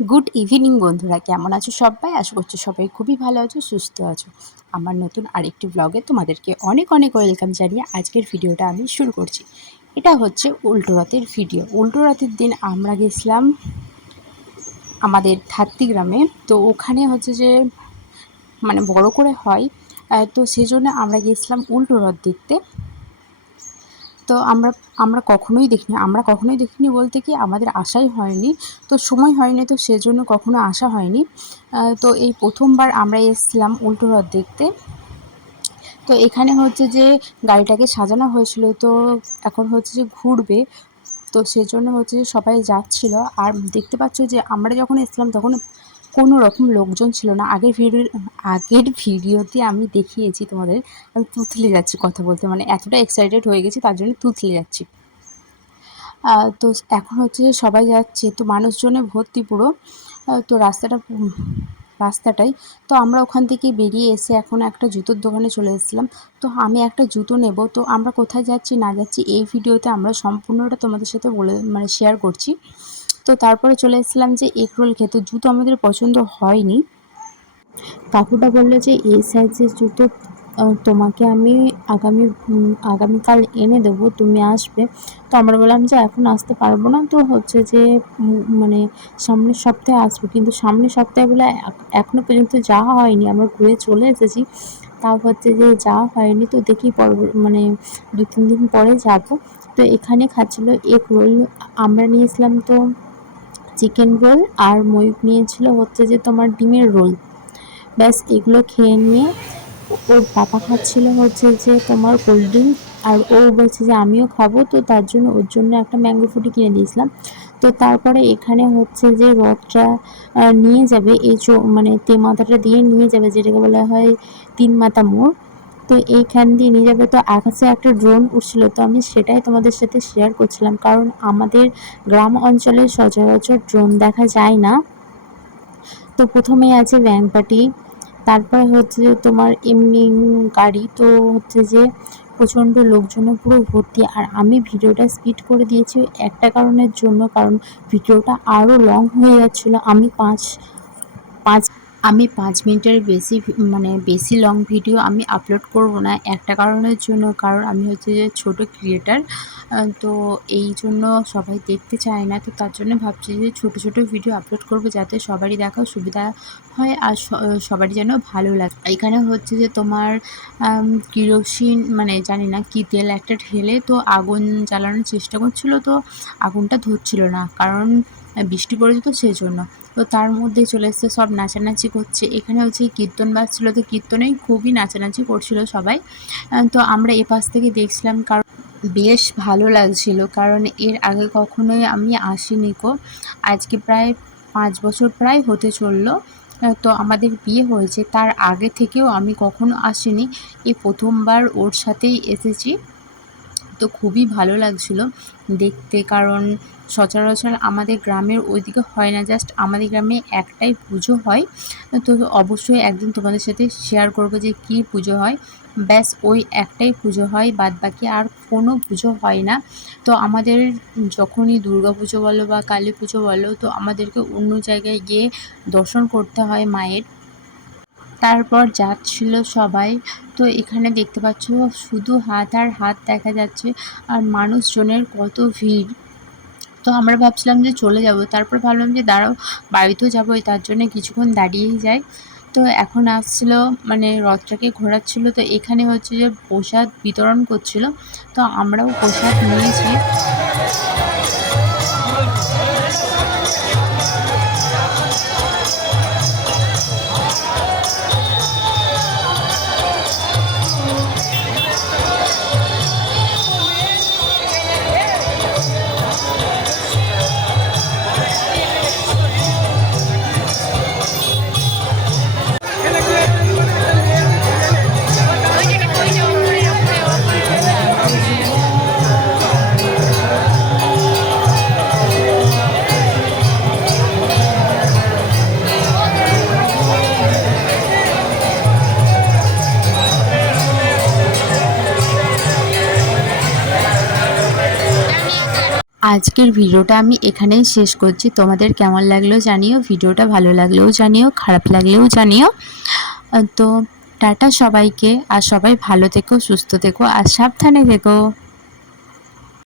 Good evening বন্ধুরা। কেমন আছো সবাই? আশা করছি সবাই খুবই ভালো আছো, সুস্থ আছো। আমার নতুন আরেকটি ব্লগে তোমাদেরকে অনেক অনেক ওয়েলকাম জানিয়ে আজকের ভিডিওটা আমি শুরু করছি। এটা হচ্ছে উল্টো রথের ভিডিও উল্টো রাতের দিন আমরা গেছিলাম আমাদের ধাত্তি গ্রামে তো ওখানে হচ্ছে যে মানে বড় করে হয়। তো সেজন্য আমরা গিয়েছিলাম উল্টো রথ দেখতে। তো আমরা আমরা কখনোই দেখিনি, আমরা কখনোই দেখিনি বলতে কি আমাদের আশাই হয়নি, তো সময় হয়নি তো সেজন্য কখনো আসা হয়নি। তো এই প্রথমবার আমরা এসেছিলাম উল্টো রথ দেখতে। তো এখানে হচ্ছে যে গাড়িটাকে সাজানো হয়েছিল, তো এখন হচ্ছে যে ঘুরবে, তো সেজন্য হচ্ছে যে সবাই যাচ্ছিল। আর দেখতে পাচ্ছ যে আমরা যখন এসেছিলাম তখন কোনো রকম লোকজন ছিল না। আগের ভিডিও আগের ভিডিওতে আমি দেখিয়েছি তোমাদের। আমি তুতলে যাচ্ছি কথা বলতে। মানে এতটা এক্সাইটেড হয়ে গেছি, তার জন্য তুতলে যাচ্ছি। তো এখন হচ্ছে সবাই যাচ্ছে, তো মানুষজনে ভর্তি পুরো। তো রাস্তাটা, রাস্তাটাই। তো আমরা ওখান থেকে বেরিয়ে এসে এখন একটা জুতোর দোকানে চলে এসেছিলাম। তো আমি একটা জুতো নেব। তো আমরা কোথায় যাচ্ছি না যাচ্ছি এই ভিডিওতে আমরা সম্পূর্ণটা তোমাদের সাথে বলে মানে শেয়ার করছি। তো তারপরে চলে এসেছিলাম যে এগরোল খেতে, জুতো আমাদের পছন্দ হয়নি। কাকুটা বলল যে এই সাইজের জুতো তোমাকে আমি আগামী আগামীকাল এনে দেবো, তুমি আসবে। তো আমরা বললাম যে এখন আসতে পারব না, তো হচ্ছে যে মানে সামনের সপ্তাহে আসব। কিন্তু সামনের সপ্তাহে বলে এখনও পর্যন্ত যাওয়া হয়নি, আমরা ঘুরে চলে এসেছি। তাও হচ্ছে যে যাওয়া হয়নি, তো দেখি পরব মানে দু তিন দিন পরে যাব। তো এখানে খাচ্ছিলো এগ রোল আমরা নিয়েছিলাম তো চিকেন রোল আর ময়ূক নিয়েছিল হচ্ছে যে তোমার ডিমের রোল ব্যাস, এগুলো খেয়ে নিয়ে ওর পাপা খাচ্ছিল হচ্ছে যে তোমার কোল্ড ড্রিঙ্ক আর ও বলছে যে আমিও খাব, তো তার জন্য ওর জন্য একটা ম্যাঙ্গো ফুটি কিনে দিয়েছিলাম। তো তারপরে এখানে হচ্ছে যে রথটা নিয়ে যাবে, এই মানে তে মাথাটা দিয়ে নিয়ে যাবে, যেটাকে বলা হয় তিন মাথা মোড়। তো এইখান দিয়ে নিয়ে যাবে। তো আকাশে একটা ড্রোন উঠছিল। তো আমি সেটাই তোমাদের সাথে শেয়ার করছিলাম। কারণ আমাদের গ্রাম অঞ্চলে সচরাচর ড্রোন দেখা যায় না। তো প্রথমেই আছে ব্যাংক পার্টি তারপরে হচ্ছে তোমার এমনি গাড়ি। তো হচ্ছে যে প্রচণ্ড লোকজনে পুরো ভর্তি। আর আমি ভিডিওটা স্পিড করে দিয়েছি একটা কারণের জন্য। কারণ ভিডিওটা আরও লং হয়ে যাচ্ছিল। আমি পাঁচ পাঁচ আমি পাঁচ মিনিটের বেশি মানে বেশি লং ভিডিও আমি আপলোড করব না। একটা কারণের জন্য, কারণ আমি হচ্ছে যে ছোটো ক্রিয়েটার তো এই জন্য সবাই দেখতে চায় না। তো তার জন্য ভাবছি যে ছোটো ছোটো ভিডিও আপলোড করব যাতে সবারই দেখার সুবিধা হয় আর সবারই যেন ভালো লাগে। এখানে হচ্ছে যে তোমার কিরোসিন মানে জানি না কী তেল একটা ঢেলে তো আগুন জ্বালানোর চেষ্টা করছিল, তো আগুনটা ধরছিল না। কারণ বৃষ্টি পড়েছে তো সেই জন্য তো তার মধ্যে চলে এসছে সব নাচানাচি করছে। এখানে হচ্ছে কীর্তন বাজছিলো, তো কীর্তনেই খুবই নাচানাচি করছিল সবাই। তো আমরা এ পাশ থেকে দেখছিলাম কারণ বেশ ভালো লাগছিল, কারণ এর আগে কখনোই আমি আসিনি কো আজকে প্রায় পাঁচ বছর প্রায় হতে চলল তো আমাদের বিয়ে হয়েছে। তার আগে থেকেও আমি কখনো আসিনি। এই প্রথমবার ওর সাথেই এসেছি। তো খুবই ভালো লাগছিল দেখতে। কারণ সচরাচর আমাদের গ্রামের ওইদিকে হয় না জাস্ট আমাদের গ্রামে একটাই পুজো হয়। তো অবশ্যই একদিন তোমাদের সাথে শেয়ার করব যে কী পুজো হয়। ব্যাস, ওই একটাই পুজো হয় বাদ বাকি আর কোনো পুজো হয় না। তো আমাদের যখনই দুর্গা পুজো বলো বা কালী পুজো বলো, তো আমাদেরকে অন্য জায়গায় গিয়ে দর্শন করতে হয় মায়ের। তারপর যাচ্ছিল সবাই। তো এখানে দেখতে পাচ্ছ, শুধু হাত আর হাত দেখা যাচ্ছে আর মানুষজনের কত ভিড়। তো আমরা ভাবছিলাম যে চলে যাব, তারপর ভাবলাম যে দাঁড়াও, বাড়িতেও যাব তার জন্য কিছুক্ষণ দাঁড়িয়েই যাই। তো এখন আসছিল মানে রথটাকে ঘোরাচ্ছিল, তো এখানে হচ্ছে যে প্রসাদ বিতরণ করছিল। তো আমরাও প্রসাদ নিয়েছি। আজকের ভিডিওটা আমি এখানেই শেষ করছি। তোমাদের কেমন লাগলেও জানিও, ভিডিওটা ভালো লাগলেও জানিও, খারাপ লাগলেও জানিও। তো টাটা সবাইকে, আর সবাই ভালো থেকো, সুস্থ থেকো, আর সাবধানে থেকো।